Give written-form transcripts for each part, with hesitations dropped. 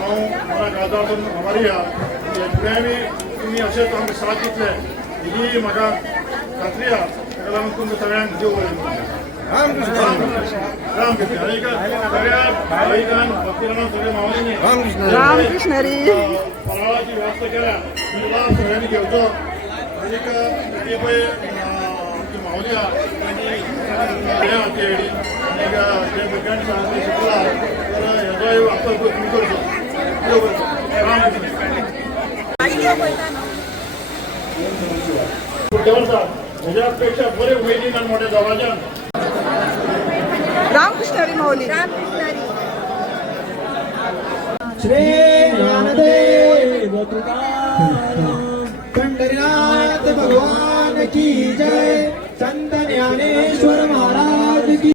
मला गाजावून आभारी आहा फुडें तुमी अशेंच आमकां साथ दितले ही म्हाका खात्री आहा ताका लागून तुमकां सगळ्यांक देव बरें रामकृष्ण आनीक सगळ्या भाविकांक भक्तांना सगळ्या माऊलींनी रामकृष्ण हरी फराळाची व्यवस्था केल्या तुला सगळ्यांनी घेवचो आनीक ते पळय आमची माऊली आहा आमचे हेडी आनीक जे भुरग्यांनी शाळेंतली शिकला तर हेजोय वापर तुमी करचो देव बरें रामकृष्ण फुडल्या वर्सा हेज्या पेक्षा बरे उमेदीन आनी मोठ्या दबाज्यान रामकृष्ण हरी माऊली श्री ज्ञानदेव तुकाराम पंढरीनाथ भगवान की जय संत ज्ञानेश्वर महाराज की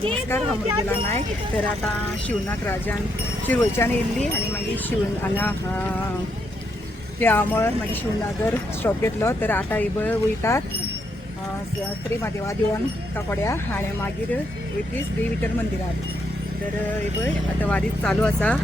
नमस्कार अमृतला नायक तर आता शिवनाक राजान शिरवयच्यान येयल्ली आनी मागीर शिवन हांगा त्यामुळे मागीर शिवनागर स्टॉप घेतलो तर आता इबळ वयतात श्री महादेवा देवळान काकोड्या आनी मागीर वयतली श्री विठ्ठल मंदिरात तर इबळ आता वारी चालू आसा